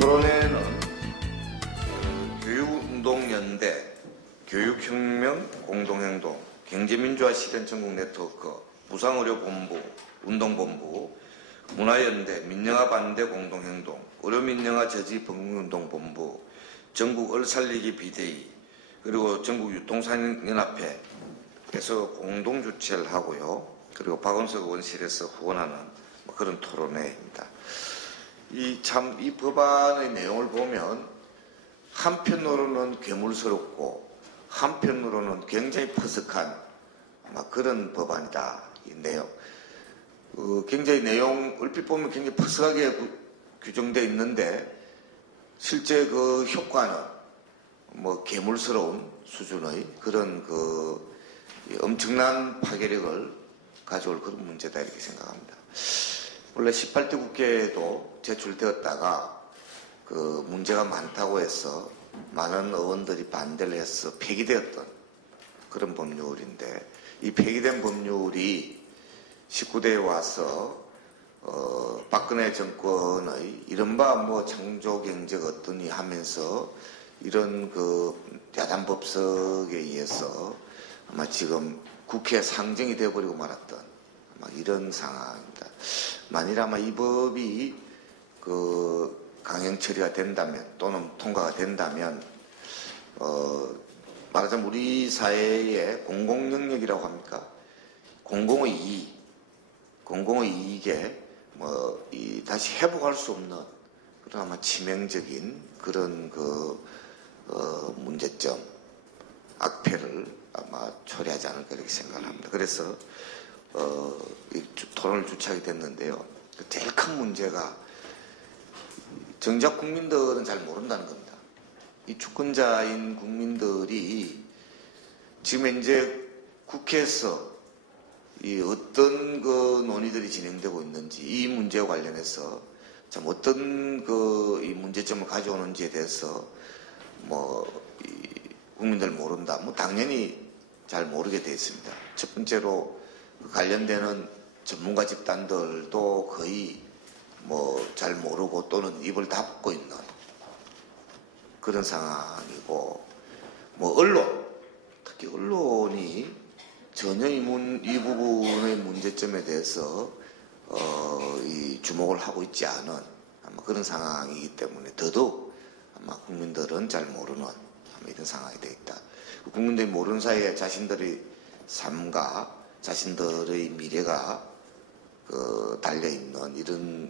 토론회는 교육운동연대, 교육혁명 공동행동, 경제민주화 실현 전국 네트워크, 무상의료본부, 운동본부, 문화연대, 민영화 반대 공동행동, 의료민영화 저지 범국운동본부, 전국 얼살리기 비대위, 그리고 전국 유통산업연합회에서 공동주최를 하고요. 그리고 박원석 의원실에서 후원하는 그런 토론회입니다. 이 법안의 내용을 보면 한편으로는 괴물스럽고 한편으로는 굉장히 퍼석한 그런 법안이다. 이 내용. 굉장히 내용 얼핏 보면 굉장히 퍼석하게 규정되어 있는데 실제 그 효과는 괴물스러운 수준의 그런 엄청난 파괴력을 가져올 그런 문제다 이렇게 생각합니다. 원래 18대 국회에도 제출되었다가 문제가 많다고 해서 많은 의원들이 반대를 해서 폐기되었던 그런 법률인데 이 폐기된 법률이 19대에 와서 박근혜 정권의 이른바 창조경제가 어떠니 하면서 이런 야단 법석에 의해서 아마 지금 국회 상정이 되어버리고 말았던 이런 상황입니다. 만일 아마 이 법이 강행 처리가 된다면 또는 통과가 된다면 말하자면 우리 사회의 공공영역이라고 합니까? 공공의 이익에 다시 회복할 수 없는 그런 아마 치명적인 그런 문제점, 악폐를 아마 초래하지 않을까 이렇게 생각을 합니다. 그래서 이 토론을 주최하게 됐는데요. 제일 큰 문제가 정작 국민들은 잘 모른다는 겁니다. 이 주권자인 국민들이 지금 이제 국회에서 어떤 논의들이 진행되고 있는지 이 문제와 관련해서 참 어떤 이 문제점을 가져오는지에 대해서 국민들 모른다. 당연히 잘 모르게 되어 있습니다. 첫 번째로 관련되는 전문가 집단들도 거의 잘 모르고 또는 입을 닫고 있는 그런 상황이고 특히 언론이 전혀 이 부분의 문제점에 대해서 주목을 하고 있지 않은 그런 상황이기 때문에 더더욱 아마 국민들은 잘 모르는 이런 상황이 되어 있다. 국민들이 모르는 사이에 자신들의 삶과 자신들의 미래가 달려있는 이런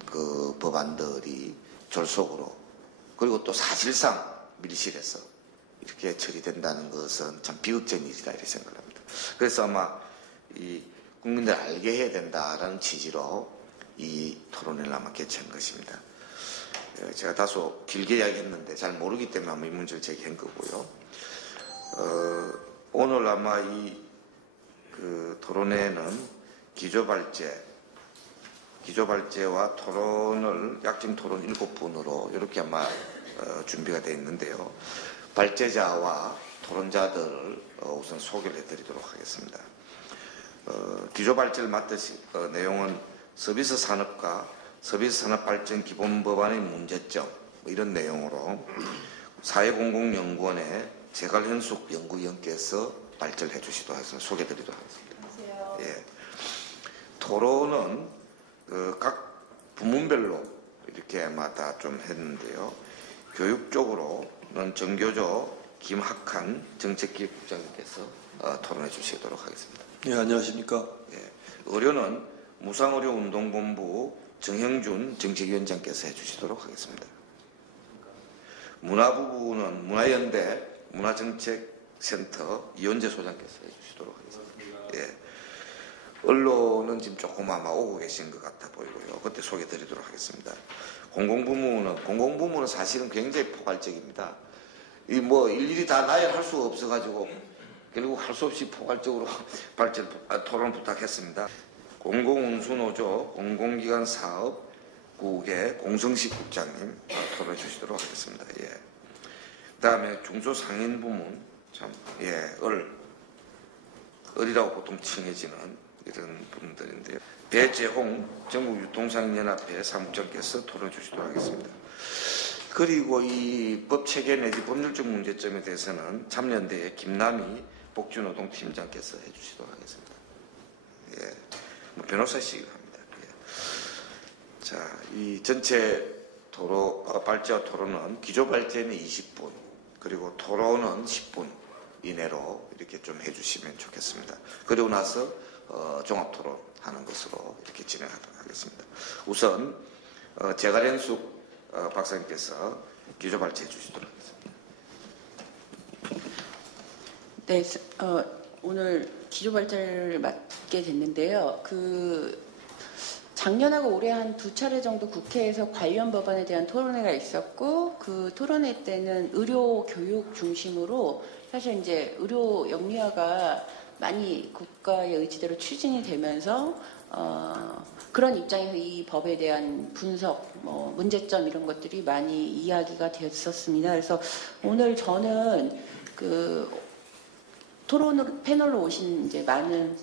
법안들이 졸속으로 그리고 또 사실상 밀실해서 이렇게 처리된다는 것은 참 비극적인 일이다 이렇게 생각합니다. 그래서 아마 이 국민들 알게 해야 된다라는 취지로 이 토론회를 아마 개최한 것입니다. 제가 다소 길게 이야기했는데 잘 모르기 때문에 아마 이 문제를 제기한 거고요. 오늘 아마 이 토론회는 기조발제와 토론을 약정 토론 7분으로 이렇게 아마 준비가 되어 있는데요. 발제자와 토론자들을 우선 소개를 해드리도록 하겠습니다. 기조발제를 맡으신 내용은 서비스 산업과 서비스 산업 발전 기본 법안의 문제점 이런 내용으로 사회공공연구원의 재갈현숙 연구위원께서 발제를 해주시도록 해서 소개해드리도록 하겠습니다. 안녕하세요. 예. 토론은 각 부문별로 이렇게 마다 좀 했는데요. 교육 쪽으로는 정교조 김학한 정책기획국장님께서 토론해 주시도록 하겠습니다. 예, 안녕하십니까. 예. 의료는 무상의료운동본부 정형준 정책위원장께서 해주시도록 하겠습니다. 문화부는 문화연대 문화정책센터 이현재 소장께서 해주시도록 하겠습니다. 예. 언론은 지금 조금 아마 오고 계신 것 같아 보이고요. 그때 소개드리도록 하겠습니다. 공공부문은 사실은 굉장히 포괄적입니다. 일일이 다 나열할 수 없어가지고 결국 할 수 없이 포괄적으로 토론 부탁했습니다. 공공운수노조 공공기관 사업국의 공성식 국장님 토론해 주시도록 하겠습니다. 예. 그 다음에 중소상인부문 을이라고 보통 칭해지는 이런 분들인데요. 배재홍 전국유통상인연합회 사무장께서 토론해 주시도록 하겠습니다. 그리고 이 법 체계 내지 법률적 문제점에 대해서는 참여연대의 김남희 복지노동팀장께서 해주시도록 하겠습니다. 예, 뭐 변호사시기도 합니다. 예. 자, 이 전체 발제와 토론은 기조 발제는 20분, 그리고 토론은 10분 이내로 이렇게 좀 해주시면 좋겠습니다. 그리고 나서 종합 토론하는 것으로 이렇게 진행하도록 하겠습니다. 우선 제가련숙 박사님께서 기조 발제해 주시도록 하겠습니다. 네, 오늘 기조 발제를 맡게 됐는데요. 작년하고 올해 한 2차례 정도 국회에서 관련 법안에 대한 토론회가 있었고, 그 토론회 때는 의료 교육 중심으로 사실 이제 의료 영리화가 많이 국가의 의지대로 추진이 되면서 그런 입장에서 이 법에 대한 분석, 문제점 이런 것들이 많이 이야기가 됐었습니다. 그래서 오늘 저는 토론 패널로 오신 이제 많은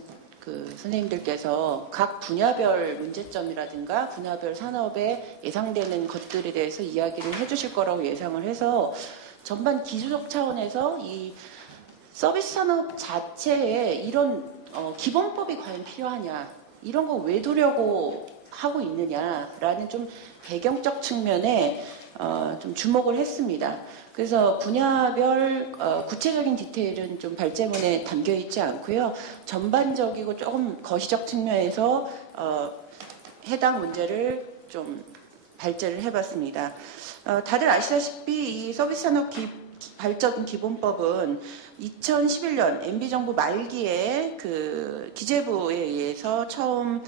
선생님들께서 각 분야별 문제점이라든가 분야별 산업에 예상되는 것들에 대해서 이야기를 해주실 거라고 예상을 해서 전반 기조적 차원에서 이 서비스 산업 자체에 이런 기본법이 과연 필요하냐, 이런 거 왜 두려고 하고 있느냐라는 좀 배경적 측면에 좀 주목을 했습니다. 그래서 분야별 구체적인 디테일은 좀 발제문에 담겨 있지 않고요. 전반적이고 조금 거시적 측면에서 해당 문제를 좀 발제를 해봤습니다. 다들 아시다시피 이 서비스 산업 발전 기본법은 2011년 MB정부 말기에 기재부에 의해서 처음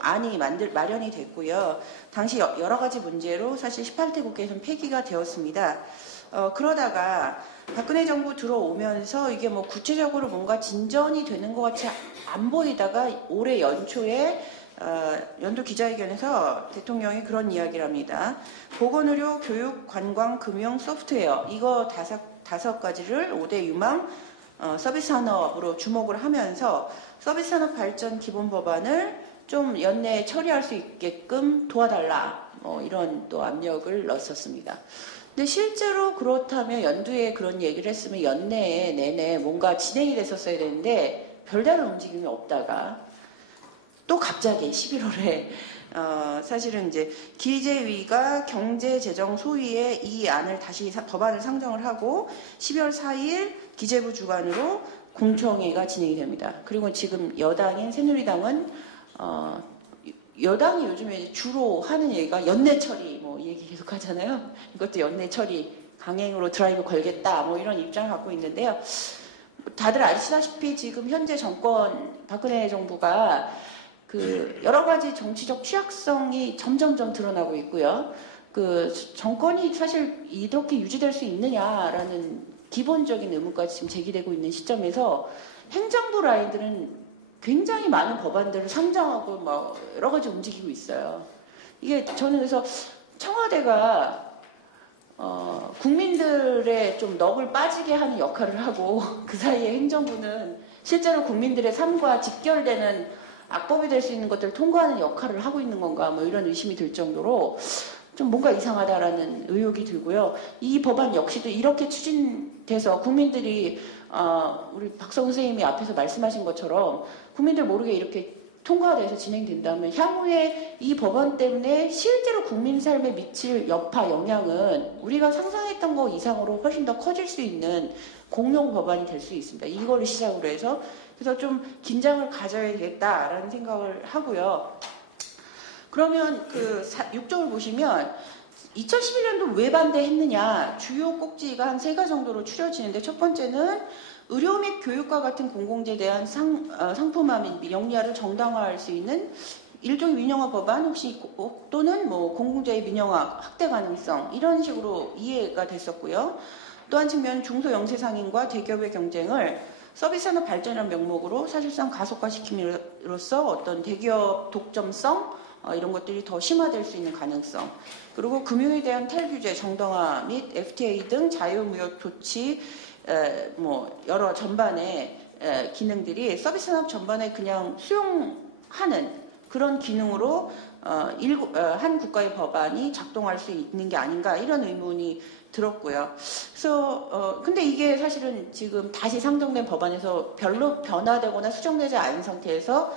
안이 마련이 됐고요. 당시 여러 가지 문제로 사실 18대 국회에서는 폐기가 되었습니다. 그러다가 박근혜 정부 들어오면서 이게 구체적으로 뭔가 진전이 되는 것 같이 안 보이다가 올해 연초에 연도 기자회견에서 대통령이 그런 이야기를 합니다. 보건의료, 교육, 관광, 금융, 소프트웨어 이거 다섯 가지를 5대 유망 서비스 산업으로 주목을 하면서 서비스 산업 발전 기본 법안을 좀 연내에 처리할 수 있게끔 도와달라, 이런 또 압력을 넣었었습니다. 근데 실제로 그렇다면 연두에 그런 얘기를 했으면 연내에 내내 뭔가 진행이 됐었어야 되는데 별다른 움직임이 없다가 또 갑자기 11월에 사실은 이제 기재위가 경제재정소위에 이 안을 다시 법안을 상정을 하고 12월 4일 기재부 주관으로 공청회가 진행이 됩니다. 그리고 지금 여당인 새누리당은 여당이 요즘에 주로 하는 얘기가 연내 처리 이 얘기 계속 하잖아요. 이것도 연내 처리 강행으로 드라이브 걸겠다 이런 입장을 갖고 있는데요. 다들 아시다시피 지금 현재 정권 박근혜 정부가 여러 가지 정치적 취약성이 점점점 드러나고 있고요. 정권이 사실 이렇게 유지될 수 있느냐라는 기본적인 의문까지 지금 제기되고 있는 시점에서 행정부 라인들은 굉장히 많은 법안들을 상정하고 여러 가지 움직이고 있어요. 이게 저는 그래서 청와대가 국민들의 좀 넋을 빠지게 하는 역할을 하고 그 사이에 행정부는 실제로 국민들의 삶과 직결되는 악법이 될 수 있는 것들을 통과하는 역할을 하고 있는 건가 이런 의심이 들 정도로 좀 뭔가 이상하다라는 의혹이 들고요. 이 법안 역시도 이렇게 추진돼서 국민들이 우리 박성우 선생님이 앞에서 말씀하신 것처럼 국민들 모르게 이렇게 통과돼서 진행된다면 향후에 이 법안 때문에 실제로 국민 삶에 미칠 여파, 영향은 우리가 상상했던 것 이상으로 훨씬 더 커질 수 있는 공용 법안이 될 수 있습니다. 이거를 시작으로 해서 그래서 좀 긴장을 가져야겠다라는 생각을 하고요. 그러면 6쪽을 보시면 2011년도 왜 반대했느냐 주요 꼭지가 한 3가지 정도로 추려지는데 첫 번째는 의료 및 교육과 같은 공공재에 대한 상품화 및 영리화를 정당화할 수 있는 일종의 민영화 법안 혹시 또는 공공재의 민영화 확대 가능성 이런 식으로 이해가 됐었고요. 또 한 측면 중소영세상인과 대기업의 경쟁을 서비스 산업 발전이라는 명목으로 사실상 가속화시킴으로써 어떤 대기업 독점성 이런 것들이 더 심화될 수 있는 가능성, 그리고 금융에 대한 탈규제 정당화 및 FTA 등 자유무역 조치 여러 전반의 기능들이 서비스 산업 전반에 그냥 수용하는 그런 기능으로 한 국가의 법안이 작동할 수 있는 게 아닌가 이런 의문이 들었고요. 그래서 근데 이게 사실은 지금 다시 상정된 법안에서 별로 변화되거나 수정되지 않은 상태에서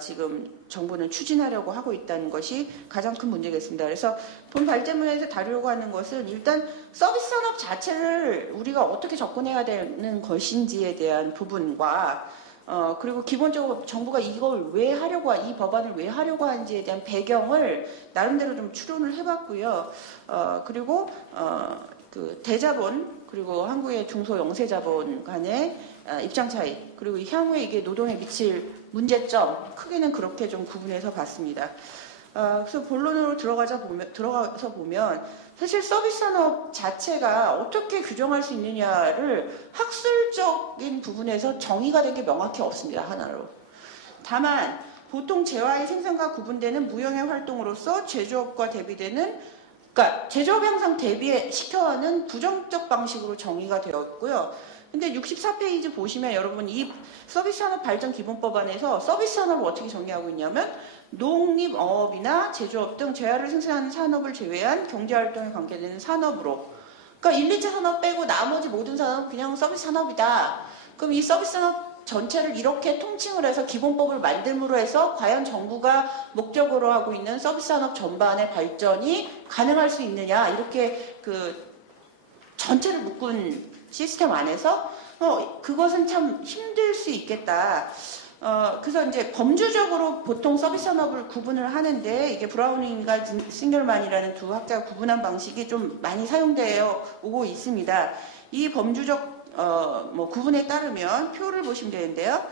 지금 정부는 추진하려고 하고 있다는 것이 가장 큰 문제겠습니다. 그래서 본 발제문에서 다루려고 하는 것은 일단 서비스 산업 자체를 우리가 어떻게 접근해야 되는 것인지에 대한 부분과 그리고 기본적으로 정부가 이걸 왜 하려고, 이 법안을 왜 하려고 하는지에 대한 배경을 나름대로 좀 추론을 해봤고요. 그리고 그 대자본 그리고 한국의 중소영세자본 간의 입장 차이 그리고 향후에 이게 노동에 미칠 문제점 크게는 그렇게 좀 구분해서 봤습니다. 그래서 본론으로 들어가서 보면 사실 서비스 산업 자체가 어떻게 규정할 수 있느냐를 학술적인 부분에서 정의가 된 게 명확히 없습니다. 하나로. 다만 보통 재화의 생산과 구분되는 무형의 활동으로서 제조업과 대비되는 그러니까 제조업 향상 대비시켜하는 부정적 방식으로 정의가 되어 있고요. 근데 64페이지 보시면 여러분 이 서비스 산업 발전 기본법안에서 서비스 산업을 어떻게 정의하고 있냐면 농립어업이나 제조업 등 재화를 생산하는 산업을 제외한 경제활동에 관계되는 산업으로 그러니까 1, 2차 산업 빼고 나머지 모든 산업은 그냥 서비스 산업이다. 그럼 이 서비스 산업 전체를 이렇게 통칭을 해서 기본법을 만듦으로 해서 과연 정부가 목적으로 하고 있는 서비스 산업 전반의 발전이 가능할 수 있느냐 이렇게 그 전체를 묶은 시스템 안에서 그것은 참 힘들 수 있겠다. 그래서 이제 범주적으로 보통 서비스 산업을 구분을 하는데 이게 브라우닝과 싱겔만이라는 두 학자가 구분한 방식이 좀 많이 사용되어 오고 있습니다. 이 범주적 구분에 따르면 표를 보시면 되는데요.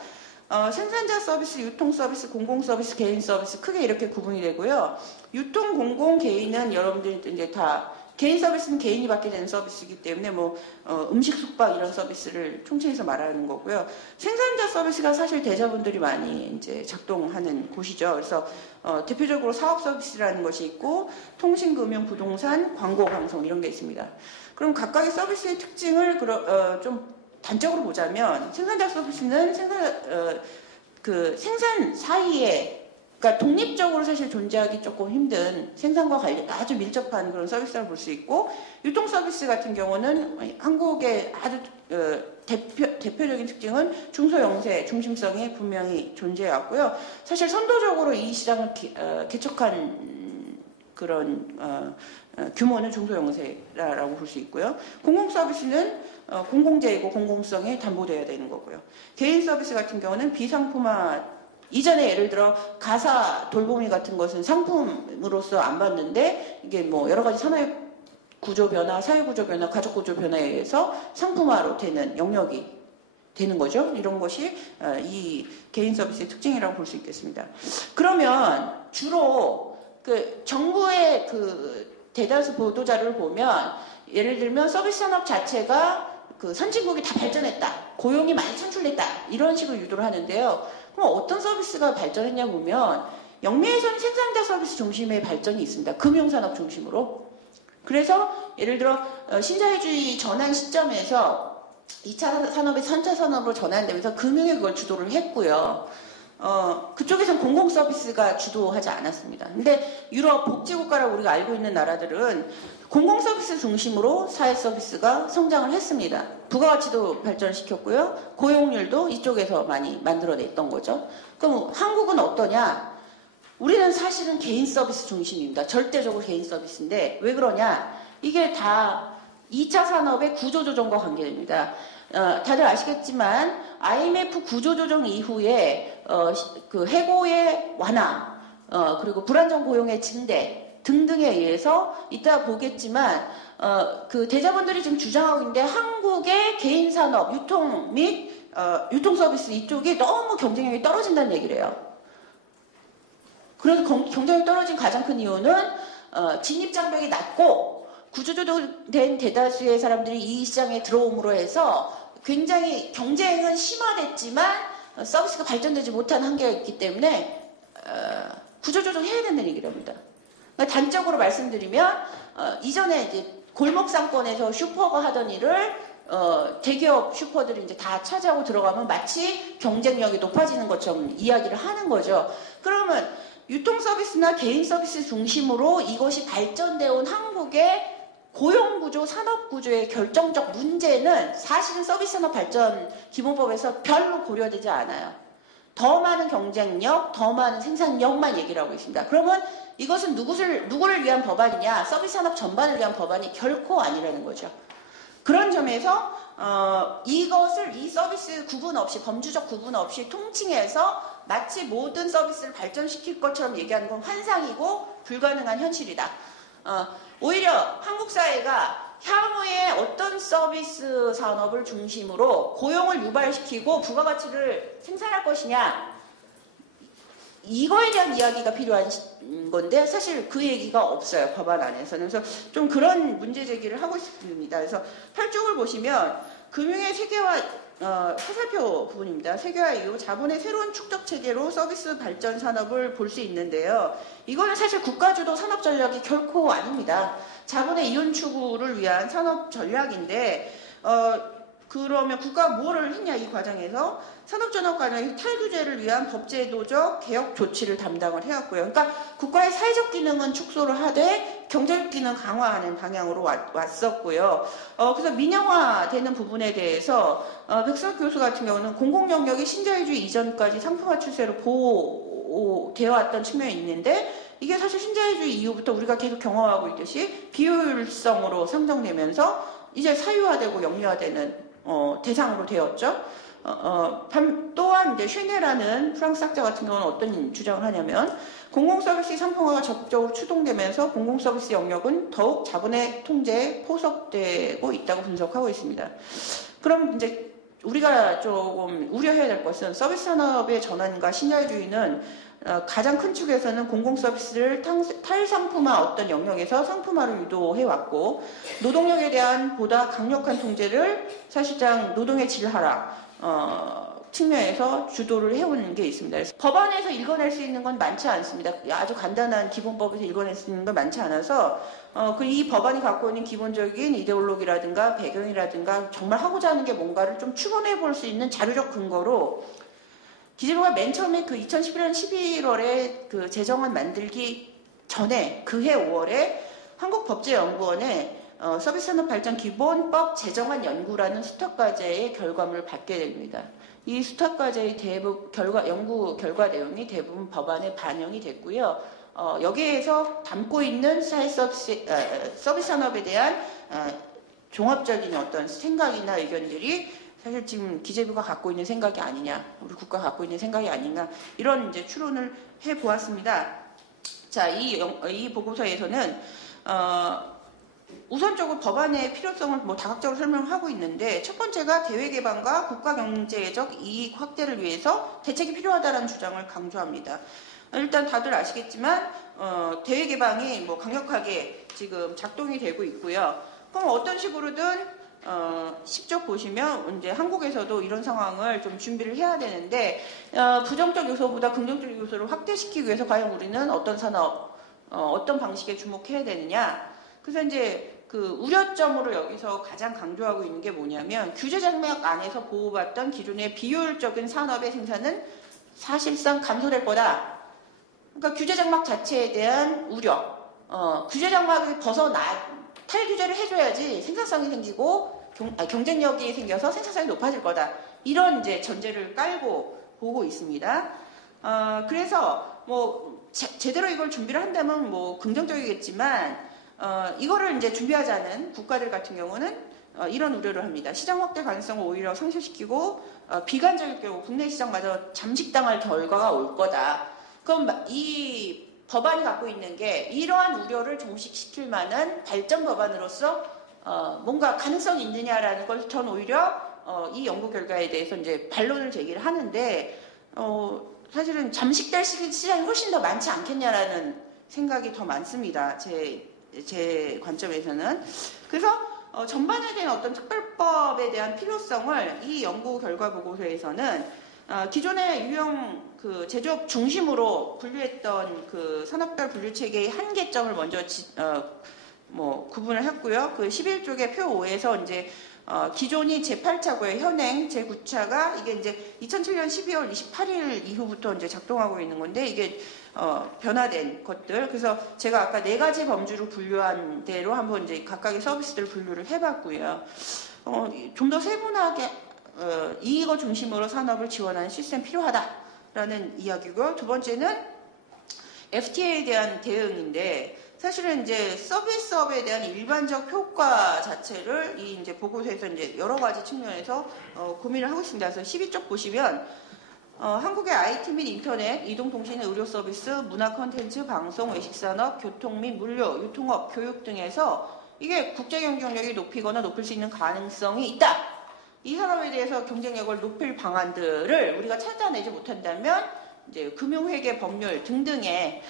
생산자 서비스, 유통 서비스, 공공 서비스, 개인 서비스 크게 이렇게 구분이 되고요. 유통, 공공, 개인은 여러분들이 이제 다 개인 서비스는 개인이 받게 되는 서비스이기 때문에 음식 숙박 이런 서비스를 총칭해서 말하는 거고요. 생산자 서비스가 사실 대자본들이 많이 이제 작동하는 곳이죠. 그래서 대표적으로 사업 서비스라는 것이 있고 통신, 금융, 부동산, 광고, 방송 이런 게 있습니다. 그럼 각각의 서비스의 특징을 좀 단적으로 보자면 생산자 서비스는 생산 사이에 그러니까 독립적으로 사실 존재하기 조금 힘든 생산과 관련 아주 밀접한 그런 서비스라고 볼 수 있고 유통 서비스 같은 경우는 한국의 아주 대표적인 특징은 중소영세 중심성이 분명히 존재해왔고요. 사실 선도적으로 이 시장을 개척한 그런 규모는 중소영세라고 볼 수 있고요. 공공 서비스는 공공재이고 공공성이 담보돼야 되는 거고요. 개인 서비스 같은 경우는 비상품화 이전에 예를 들어 가사 돌보미 같은 것은 상품으로서 안 받는데 이게 여러 가지 산업 구조 변화, 사회 구조 변화, 가족 구조 변화에 의해서 상품화로 되는 영역이 되는 거죠. 이런 것이 이 개인 서비스의 특징이라고 볼 수 있겠습니다. 그러면 주로 그 정부의 그 대다수 보도 자료를 보면 예를 들면 서비스 산업 자체가 그 선진국이 다 발전했다, 고용이 많이 창출됐다 이런 식으로 유도를 하는데요. 그럼 어떤 서비스가 발전했냐 보면 영미에서는 생산자 서비스 중심의 발전이 있습니다. 금융산업 중심으로. 그래서 예를 들어 신자유주의 전환 시점에서 2차 산업이 3차 산업으로 전환되면서 금융이 그걸 주도를 했고요. 그쪽에서는 공공 서비스가 주도하지 않았습니다. 근데 유럽 복지국가라고 우리가 알고 있는 나라들은 공공 서비스 중심으로 사회 서비스가 성장을 했습니다. 부가가치도 발전시켰고요. 고용률도 이쪽에서 많이 만들어냈던 거죠. 그럼 한국은 어떠냐? 우리는 사실은 개인 서비스 중심입니다. 절대적으로 개인 서비스인데 왜 그러냐? 이게 다 2차 산업의 구조조정과 관계됩니다. 다들 아시겠지만 IMF 구조조정 이후에 그 해고의 완화 그리고 불안정 고용의 증대 등등에 의해서 이따 보겠지만 그 대자본들이 지금 주장하고 있는데 한국의 개인 산업, 유통 및 유통 서비스 이쪽이 너무 경쟁력이 떨어진다는 얘기를 해요. 그래서 경쟁력이 떨어진 가장 큰 이유는 진입 장벽이 낮고 구조조정된 대다수의 사람들이 이 시장에 들어옴으로 해서 굉장히 경쟁은 심화됐지만 서비스가 발전되지 못한 한계가 있기 때문에 구조조정해야 된다는 얘기를 합니다. 그러니까 단적으로 말씀드리면 이전에 이제 골목 상권에서 슈퍼가 하던 일을 대기업 슈퍼들이 이제 다 차지하고 들어가면 마치 경쟁력이 높아지는 것처럼 이야기를 하는 거죠. 그러면 유통 서비스나 개인 서비스 중심으로 이것이 발전되어 온 한국의 고용구조, 산업구조의 결정적 문제는 사실은 서비스산업 발전 기본법에서 별로 고려되지 않아요. 더 많은 경쟁력, 더 많은 생산력만 얘기를 하고 있습니다. 그러면 이것은 누구를 위한 법안이냐? 서비스산업 전반을 위한 법안이 결코 아니라는 거죠. 그런 점에서 이것을 이 서비스 구분 없이, 법주적 구분 없이 통칭해서 마치 모든 서비스를 발전시킬 것처럼 얘기하는 건 환상이고 불가능한 현실이다. 오히려 한국 사회가 향후에 어떤 서비스 산업을 중심으로 고용을 유발시키고 부가가치를 생산할 것이냐, 이거에 대한 이야기가 필요한 건데 사실 그 얘기가 없어요, 법안 안에서는. 그래서 좀 그런 문제 제기를 하고 싶습니다. 그래서 8쪽을 보시면 금융의 세계화 화살표 부분입니다. 세계화 이후 자본의 새로운 축적 체계로 서비스 발전 산업을 볼 수 있는데요. 이거는 사실 국가주도 산업 전략이 결코 아닙니다. 자본의 이윤 추구를 위한 산업 전략인데 그러면 국가가 뭐를 했냐, 이 과정에서 산업전환 과정에서 탈규제를 위한 법제도적 개혁 조치를 담당을 해왔고요. 그러니까 국가의 사회적 기능은 축소를 하되 경제적 기능 강화하는 방향으로 왔었고요. 그래서 민영화되는 부분에 대해서 백석 교수 같은 경우는 공공영역이 신자유주의 이전까지 상품화 추세로 보호되어 왔던 측면이 있는데, 이게 사실 신자유주의 이후부터 우리가 계속 경험하고 있듯이 비효율성으로 상정되면서 이제 사유화되고 영유화되는 대상으로 되었죠. 또한 이제 슈네라는 프랑스 학자 같은 경우는 어떤 주장을 하냐면, 공공서비스 상품화가 적극적으로 추동되면서 공공서비스 영역은 더욱 자본의 통제에 포섭되고 있다고 분석하고 있습니다. 그럼 이제 우리가 조금 우려해야 될 것은, 서비스 산업의 전환과 신자유주의는 가장 큰 축에서는 공공서비스를 탈상품화 어떤 영역에서 상품화를 유도해왔고, 노동력에 대한 보다 강력한 통제를 사실상 노동의 질 하락 측면에서 주도를 해오는 게 있습니다. 그래서 법안에서 읽어낼 수 있는 건 많지 않습니다. 아주 간단한 기본법에서 읽어낼 수 있는 건 많지 않아서 이 법안이 갖고 있는 기본적인 이데올로기라든가 배경이라든가 정말 하고자 하는 게 뭔가를 좀 추론해 볼 수 있는 자료적 근거로, 기재부가 맨 처음에 그 2011년 11월에 그 제정안 만들기 전에 그해 5월에 한국법제연구원에 서비스산업발전기본법 제정안 연구라는 수탁과제의 결과물을 받게 됩니다. 이 수탁과제의 연구 결과 내용이 대부분 법안에 반영이 됐고요. 여기에서 담고 있는 서비스 산업에 대한 종합적인 어떤 생각이나 의견들이 사실 지금 기재부가 갖고 있는 생각이 아니냐, 우리 국가가 갖고 있는 생각이 아니냐, 이런 이제 추론을 해 보았습니다. 자, 이 보고서에서는 우선적으로 법안의 필요성을 다각적으로 설명하고 있는데, 첫 번째가 대외 개방과 국가 경제적 이익 확대를 위해서 대책이 필요하다는 주장을 강조합니다. 일단 다들 아시겠지만 대외 개방이 강력하게 지금 작동이 되고 있고요. 그럼 어떤 식으로든 10쪽 보시면 이제 한국에서도 이런 상황을 좀 준비를 해야 되는데, 부정적 요소보다 긍정적 요소를 확대시키기 위해서 과연 우리는 어떤 산업, 어떤 방식에 주목해야 되느냐. 그래서 이제 그 우려점으로 여기서 가장 강조하고 있는 게 뭐냐면, 규제 장벽 안에서 보호받던 기존의 비효율적인 산업의 생산은 사실상 감소될 거다. 그러니까 규제 장벽 자체에 대한 우려. 규제 장벽을 탈규제를 해줘야지 생산성이 생기고 경쟁력이 생겨서 생산성이 높아질 거다. 이런 이제 전제를 깔고 보고 있습니다. 그래서 제대로 이걸 준비를 한다면 긍정적이겠지만, 이거를 이제 준비하지 않은 국가들 같은 경우는 이런 우려를 합니다. 시장 확대 가능성을 오히려 상실시키고 비관적일 경우 국내 시장마저 잠식당할 결과가 올 거다. 그럼 이 법안이 갖고 있는 게 이러한 우려를 종식시킬 만한 발전 법안으로서 뭔가 가능성이 있느냐라는 걸 전 오히려 이 연구 결과에 대해서 이제 반론을 제기를 하는데, 사실은 잠식될 시장이 훨씬 더 많지 않겠냐라는 생각이 더 많습니다. 제 관점에서는. 그래서 전반에 대한 어떤 특별법에 대한 필요성을 이 연구 결과 보고서에서는 기존의 유형 제조업 중심으로 분류했던 그 산업별 분류 체계의 한계점을 먼저 구분을 했고요. 그 11쪽의 표 5에서 이제 기존이 제8차고요. 현행 제9차가 이게 이제 2007년 12월 28일 이후부터 이제 작동하고 있는 건데 이게 변화된 것들. 그래서 제가 아까 4가지 범주로 분류한 대로 한번 이제 각각의 서비스들을 분류를 해봤고요. 좀 더 세분하게 이익을 중심으로 산업을 지원하는 시스템이 필요하다라는 이야기고요. 두 번째는 FTA에 대한 대응인데 사실은 이제 서비스업에 대한 일반적 효과 자체를 이 이제 보고서에서 이제 여러 가지 측면에서 고민을 하고 있습니다. 그래서 12쪽 보시면 한국의 IT 및 인터넷, 이동통신, 의료 서비스, 문화 콘텐츠, 방송, 외식산업, 교통 및 물류, 유통업, 교육 등에서 이게 국제 경쟁력이 높이거나 높일 수 있는 가능성이 있다. 이 산업에 대해서 경쟁력을 높일 방안들을 우리가 찾아내지 못한다면 이제 금융회계 법률 등등의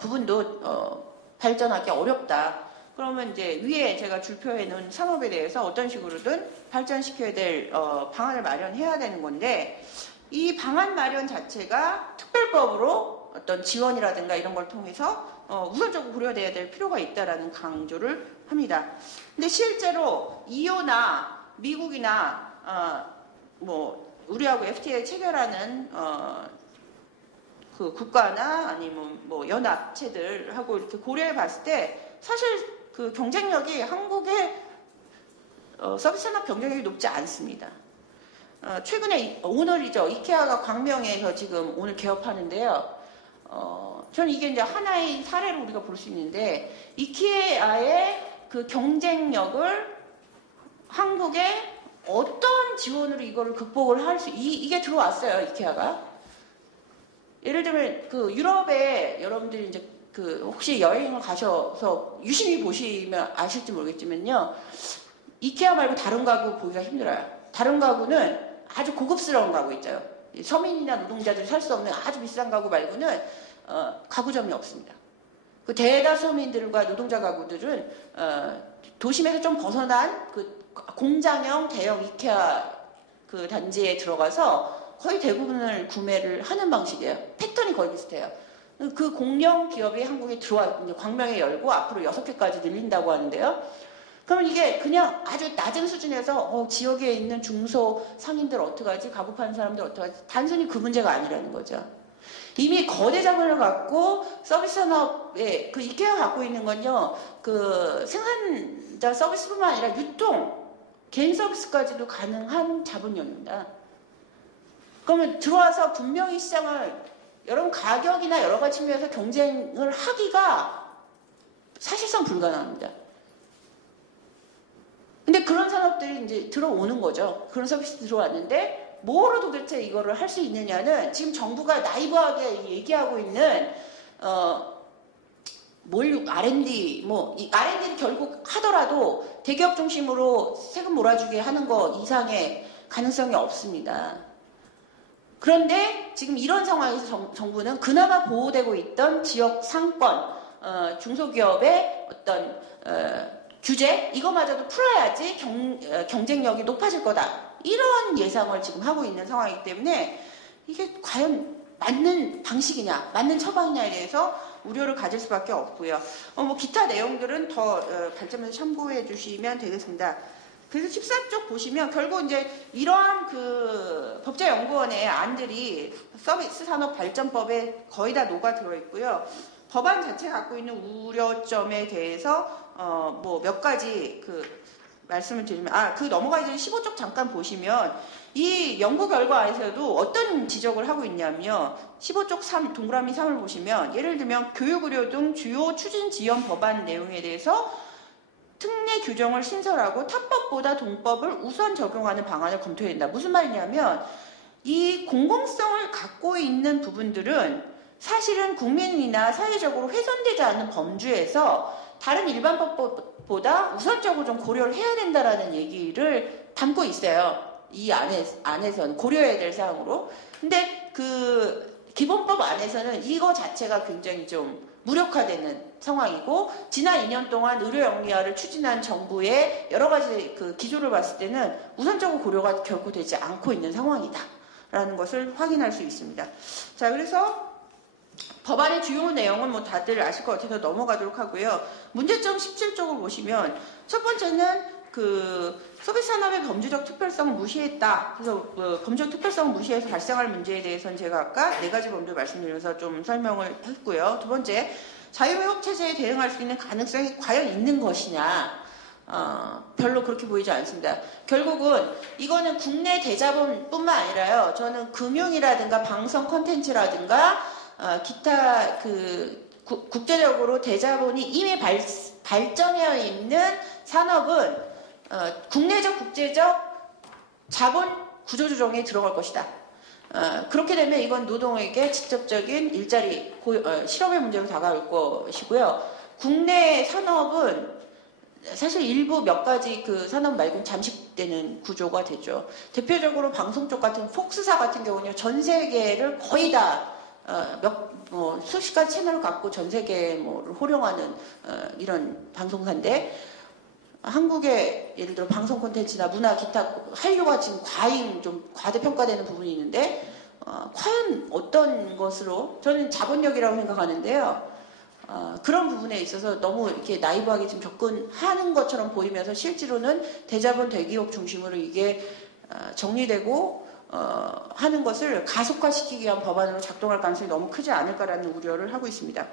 부분도 발전하기 어렵다. 그러면 이제 위에 제가 줄표해 놓은 산업에 대해서 어떤 식으로든 발전시켜야 될 방안을 마련해야 되는 건데 이 방안 마련 자체가 특별법으로 어떤 지원이라든가 이런 걸 통해서 우선적으로 고려돼야 될 필요가 있다라는 강조를 합니다. 근데 실제로 EU나 미국이나 뭐 우리하고 FTA 체결하는 그 국가나 아니면 뭐 연합체들하고 이렇게 고려해 봤을 때 사실 그 경쟁력이 한국의 서비스 산업 경쟁력이 높지 않습니다. 최근에 오늘이죠. 이케아가 광명에서 지금 오늘 개업하는데요. 저는 이게 이제 하나의 사례로 우리가 볼 수 있는데 이케아의 그 경쟁력을 한국에 어떤 지원으로 이거를 극복을 할 수 이게 들어왔어요. 이케아가. 예를 들면 그 유럽에 여러분들이 이제 그 혹시 여행을 가셔서 유심히 보시면 아실지 모르겠지만요. 이케아 말고 다른 가구 보기가 힘들어요. 다른 가구는 아주 고급스러운 가구 있죠. 서민이나 노동자들이 살 수 없는 아주 비싼 가구 말고는 가구점이 없습니다. 그 대다수 서민들과 노동자 가구들은 도심에서 좀 벗어난 그 공장형 대형 이케아 그 단지에 들어가서 거의 대부분을 구매를 하는 방식이에요. 패턴이 거의 비슷해요. 그 공영 기업이 한국에 들어와 광명에 열고 앞으로 6개까지 늘린다고 하는데요. 그러면 이게 그냥 아주 낮은 수준에서 지역에 있는 중소 상인들 어떡하지? 가구 파는 사람들 어떡하지? 단순히 그 문제가 아니라는 거죠. 이미 거대 자본을 갖고 서비스 산업에 그 이케아가 갖고 있는 건요. 그 생산자 서비스뿐만 아니라 유통, 개인 서비스까지도 가능한 자본력입니다. 그러면 들어와서 분명히 시장을 여러분 가격이나 여러 가지 측면에서 경쟁을 하기가 사실상 불가능합니다. 근데 그런 산업들이 이제 들어오는 거죠. 그런 서비스 들어왔는데 뭐로 도대체 이거를 할 수 있느냐는 지금 정부가 나이브하게 얘기하고 있는 R&D 이 R&D를 결국 하더라도 대기업 중심으로 세금 몰아주게 하는 거 이상의 가능성이 없습니다. 그런데 지금 이런 상황에서 정부는 그나마 보호되고 있던 지역 상권, 중소기업의 어떤 규제 이거마저도 풀어야지 경쟁력이 높아질 거다. 이런 예상을 지금 하고 있는 상황이기 때문에 이게 과연 맞는 방식이냐, 맞는 처방이냐에 대해서 우려를 가질 수밖에 없고요. 기타 내용들은 더 발전해서 참고해 주시면 되겠습니다. 그래서 14쪽 보시면 결국 이제 이러한 그 법제연구원의 안들이 서비스 산업 발전법에 거의 다 녹아 들어 있고요. 법안 자체가 갖고 있는 우려점에 대해서 몇 가지 그 말씀을 드리면 그 넘어가기 전에 15쪽 잠깐 보시면 이 연구 결과에서도 어떤 지적을 하고 있냐면요. 15쪽 3 동그라미 3을 보시면 예를 들면 교육의료 등 주요 추진 지원 법안 내용에 대해서 특례 규정을 신설하고 타법보다 동법을 우선 적용하는 방안을 검토해야 된다. 무슨 말이냐면 이 공공성을 갖고 있는 부분들은 사실은 국민이나 사회적으로 훼손되지 않는 범주에서 다른 일반 법보다 우선적으로 좀 고려를 해야 된다라는 얘기를 담고 있어요. 이 안에서는 고려해야 될 사항으로. 근데 그 기본법 안에서는 이거 자체가 굉장히 좀 무력화되는 상황이고 지난 2년 동안 의료 영리화를 추진한 정부의 여러 가지 그 기조를 봤을 때는 우선적으로 고려가 결코 되지 않고 있는 상황이다라는 것을 확인할 수 있습니다. 자, 그래서 법안의 주요 내용은 다들 아실 것 같아서 넘어가도록 하고요. 문제점 17쪽을 보시면 첫 번째는 그 서비스 산업의 범죄적 특별성을 무시했다. 그래서 범죄적 특별성을 무시해서 발생할 문제에 대해서는 제가 아까 4가지 범죄를 말씀드리면서 좀 설명을 했고요. 두 번째, 자유무역 체제에 대응할 수 있는 가능성이 과연 있는 것이냐. 별로 그렇게 보이지 않습니다. 결국은 이거는 국내 대자본뿐만 아니라요. 저는 금융이라든가 방송 콘텐츠라든가 기타 국제적으로 대자본이 이미 발전되어 있는 산업은 국내적 국제적 자본 구조조정에 들어갈 것이다. 그렇게 되면 이건 노동에게 직접적인 일자리, 실업의 문제로 다가올 것이고요. 국내 산업은 사실 일부 몇 가지 그 산업 말고는 잠식되는 구조가 되죠. 대표적으로 방송 쪽 같은 폭스사 같은 경우는 전 세계를 거의 다 수십 가지 채널을 갖고 전 세계를 호령하는 이런 방송사인데, 한국의 예를 들어 방송 콘텐츠나 문화 기타 한류가 지금 좀 과대평가되는 부분이 있는데 과연 어떤 것으로, 저는 자본력이라고 생각하는데요. 그런 부분에 있어서 너무 이렇게 나이브하게 지금 접근하는 것처럼 보이면서 실제로는 대자본 대기업 중심으로 이게 정리되고 하는 것을 가속화시키기 위한 법안으로 작동할 가능성이 너무 크지 않을까라는 우려를 하고 있습니다.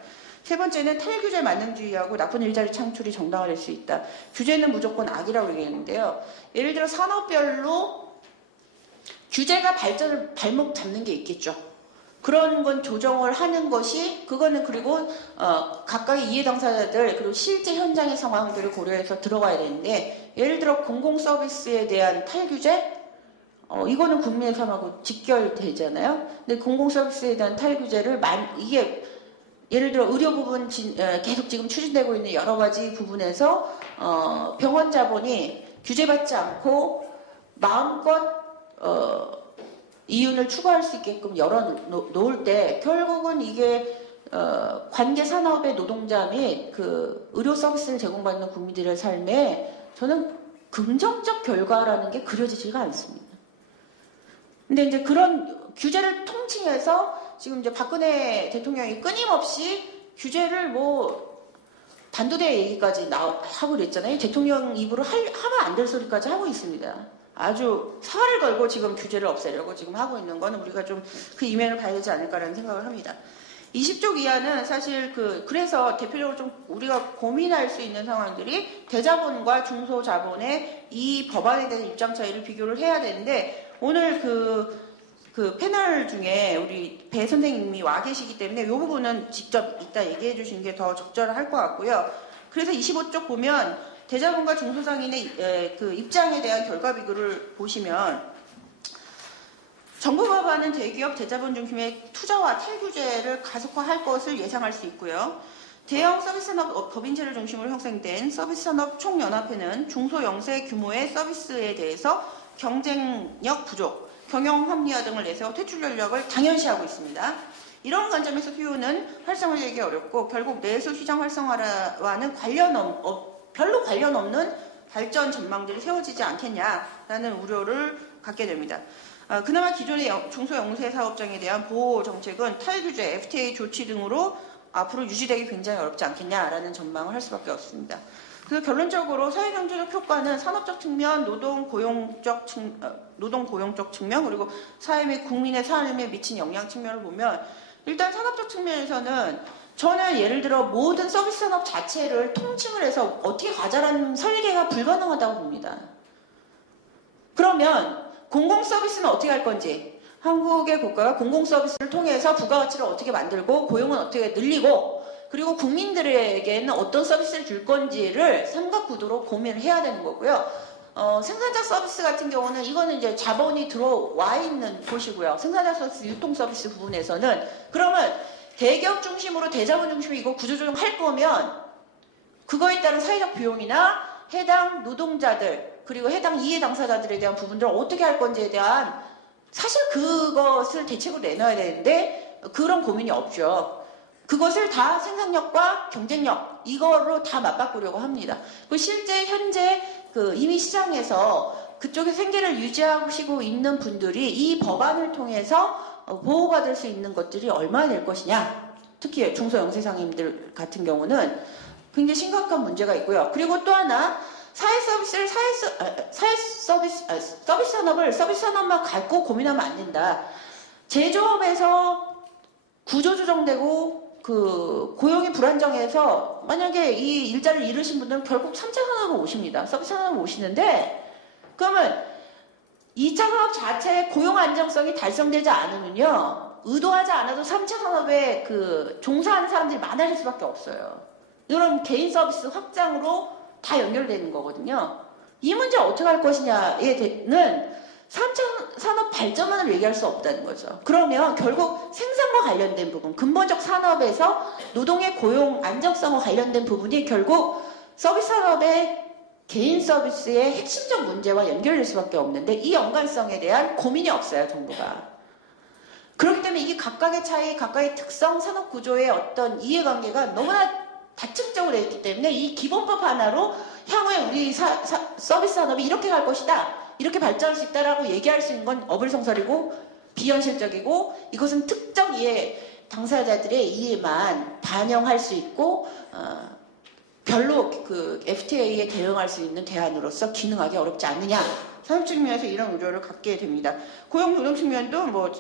세 번째는 탈규제 만능주의하고 나쁜 일자리 창출이 정당화될 수 있다. 규제는 무조건 악이라고 얘기했는데요. 예를 들어 산업별로 규제가 발전을 발목 잡는 게 있겠죠. 그런 건 조정을 하는 것이, 그거는 그리고 각각의 이해 당사자들 그리고 실제 현장의 상황들을 고려해서 들어가야 되는데, 예를 들어 공공 서비스에 대한 탈규제, 이거는 국민의 삶하고 직결되잖아요. 근데 공공 서비스에 대한 탈규제를 이게 예를 들어 의료 부분 계속 지금 추진되고 있는 여러 가지 부분에서 병원 자본이 규제받지 않고 마음껏 이윤을 추구할 수 있게끔 열어놓을 때 결국은 이게 관계 산업의 노동자 및 그 의료 서비스를 제공받는 국민들의 삶에 저는 긍정적 결과라는 게 그려지지가 않습니다. 근데 이제 그런 규제를 통칭해서 지금 이제 박근혜 대통령이 끊임없이 규제를 단도대 얘기까지 하고 그랬잖아요. 대통령 입으로 하면 안 될 소리까지 하고 있습니다. 아주 사활을 걸고 지금 규제를 없애려고 지금 하고 있는 건 우리가 좀 그 이면을 봐야 되지 않을까라는 생각을 합니다. 20조 이하는 사실 그래서 대표적으로 좀 우리가 고민할 수 있는 상황들이 대자본과 중소자본의 이 법안에 대한 입장 차이를 비교를 해야 되는데, 오늘 그 패널 중에 우리 배 선생님이 와 계시기 때문에 이 부분은 직접 이따 얘기해 주시는 게 더 적절할 것 같고요. 그래서 25쪽 보면 대자본과 중소상인의 그 입장에 대한 결과 비교를 보시면, 정부 법안은 대기업 대자본 중심의 투자와 탈규제를 가속화할 것을 예상할 수 있고요. 대형 서비스 산업 법인체를 중심으로 형성된 서비스 산업 총연합회는 중소영세 규모의 서비스에 대해서 경쟁력 부족, 경영 합리화 등을 내세워 퇴출 전략을 당연시하고 있습니다. 이런 관점에서 수요는 활성화되기 어렵고 결국 내수 시장 활성화와는 별로 관련 없는 발전 전망들이 세워지지 않겠냐라는 우려를 갖게 됩니다. 그나마 기존의 중소영세 사업장에 대한 보호 정책은 탈규제, FTA 조치 등으로 앞으로 유지되기 굉장히 어렵지 않겠냐라는 전망을 할 수밖에 없습니다. 그래서 결론적으로 사회경제적 효과는 산업적 측면, 노동 고용적 측면, 그리고 사회 및 국민의 삶에 미친 영향 측면을 보면, 일단 산업적 측면에서는 저는 예를 들어 모든 서비스 산업 자체를 통칭을 해서 어떻게 가자라는 설계가 불가능하다고 봅니다. 그러면 공공 서비스는 어떻게 할 건지, 한국의 국가가 공공 서비스를 통해서 부가가치를 어떻게 만들고 고용은 어떻게 늘리고, 그리고 국민들에게는 어떤 서비스를 줄 건지를 삼각구도로 고민을 해야 되는 거고요. 생산자 서비스 같은 경우는 이거는 이제 자본이 들어와 있는 곳이고요. 생산자 서비스, 유통 서비스 부분에서는 그러면 대기업 중심으로 대자본 중심으로 이거 구조조정 할 거면 그거에 따른 사회적 비용이나 해당 노동자들 그리고 해당 이해 당사자들에 대한 부분들을 어떻게 할 건지에 대한 사실 그것을 대책으로 내놔야 되는데 그런 고민이 없죠. 그것을 다 생산력과 경쟁력 이거로 다 맞바꾸려고 합니다. 실제 현재 이미 시장에서 그쪽에 생계를 유지하시고 있는 분들이 이 법안을 통해서 보호받을 수 있는 것들이 얼마나 될 것이냐. 특히 중소영세상인들 같은 경우는 굉장히 심각한 문제가 있고요. 그리고 또 하나 서비스 산업만 갖고 고민하면 안 된다. 제조업에서 구조 조정되고 그 고용이 불안정해서 만약에 이 일자리를 잃으신 분들은 결국 3차 산업으로 오십니다. 서비스 산업으로 오시는데 그러면 2차 산업 자체의 고용 안정성이 달성되지 않으면요. 의도하지 않아도 3차 산업에 그 종사하는 사람들이 많아질 수밖에 없어요. 이런 개인 서비스 확장으로 다 연결되는 거거든요. 이 문제 어떻게 할 것이냐에는 3차 산업 발전만을 얘기할 수 없다는 거죠. 그러면 결국 생산과 관련된 부분, 근본적 산업에서 노동의 고용 안정성과 관련된 부분이 결국 서비스 산업의 개인 서비스의 핵심적 문제와 연결될 수밖에 없는데 이 연관성에 대한 고민이 없어요, 정부가. 그렇기 때문에 이게 각각의 차이, 각각의 특성, 산업 구조의 어떤 이해관계가 너무나 다층적으로 되어 있기 때문에 이 기본법 하나로 향후에 우리 서비스 산업이 이렇게 갈 것이다, 이렇게 발전할 수 있다라고 얘기할 수 있는 건 어불성설이고 비현실적이고 이것은 특정 이해 당사자들의 이해만 반영할 수 있고 별로 그 FTA에 대응할 수 있는 대안으로서 기능하기 어렵지 않느냐. 산업 측면에서 이런 우려를 갖게 됩니다. 고용 노동 측면도 뭐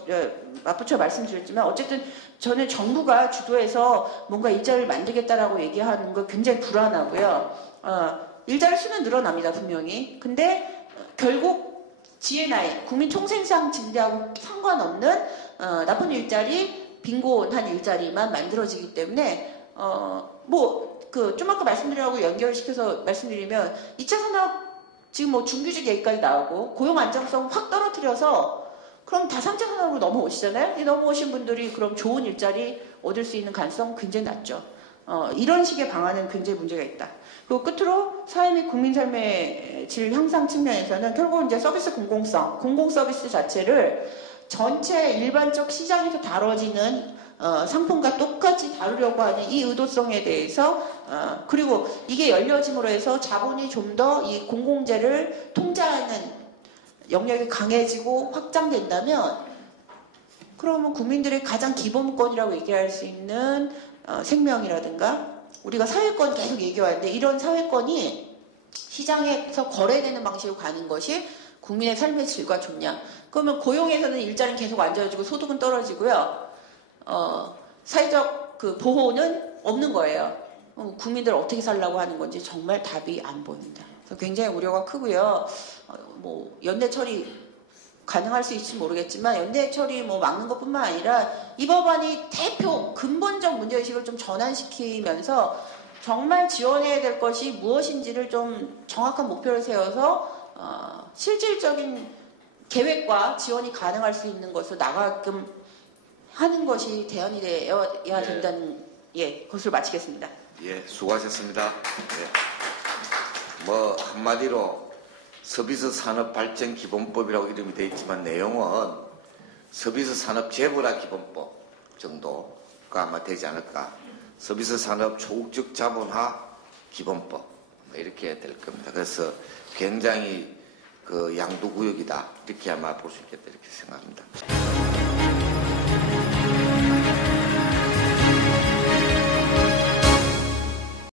맞붙여 말씀드렸지만 어쨌든 저는 정부가 주도해서 뭔가 일자리를 만들겠다라고 얘기하는 거 굉장히 불안하고요. 일자리 수는 늘어납니다, 분명히. 근데 결국 GNI, 국민 총생산 증대하고 상관없는 나쁜 일자리, 빈곤한 일자리만 만들어지기 때문에 좀 아까 말씀드리라고 연결시켜서 말씀드리면 2차 산업 지금 뭐 중규직 얘기까지 나오고 고용 안정성 확 떨어뜨려서 그럼 다 3차 산업으로 넘어오시잖아요. 이 넘어오신 분들이 그럼 좋은 일자리 얻을 수 있는 가능성 굉장히 낮죠. 이런 식의 방안은 굉장히 문제가 있다. 그리고 끝으로 사회 및 국민 삶의 질 향상 측면에서는 결국 이제 서비스 공공성, 공공 서비스 자체를 전체 일반적 시장에서 다뤄지는 상품과 똑같이 다루려고 하는 이 의도성에 대해서 그리고 이게 열려짐으로 해서 자본이 좀 더 이 공공재를 통제하는 영역이 강해지고 확장된다면 그러면 국민들의 가장 기본권이라고 얘기할 수 있는 생명이라든가 우리가 사회권 계속 얘기해왔는데 이런 사회권이 시장에서 거래되는 방식으로 가는 것이 국민의 삶의 질과 좋냐. 그러면 고용에서는 일자리는 계속 안 좋아지고 소득은 떨어지고요. 사회적 그 보호는 없는 거예요. 국민들 어떻게 살라고 하는 건지 정말 답이 안 보입니다. 그래서 굉장히 우려가 크고요. 연내 처리 가능할 수 있을지 모르겠지만 연내 처리 막는 것뿐만 아니라 이 법안이 대표 근본적 문제의식을 좀 전환시키면서 정말 지원해야 될 것이 무엇인지를 좀 정확한 목표를 세워서 실질적인 계획과 지원이 가능할 수 있는 것을 나가게끔 하는 것이 대안이 되어야 된다는 것을 마치겠습니다. 예, 수고하셨습니다. 한마디로 서비스 산업 발전 기본법이라고 이름이 되어 있지만 내용은 서비스 산업 재벌화 기본법 정도가 아마 되지 않을까. 서비스 산업 초국적 자본화 기본법 이렇게 될 겁니다. 그래서 굉장히 그 양도구역이다 이렇게 아마 볼 수 있겠다 이렇게 생각합니다.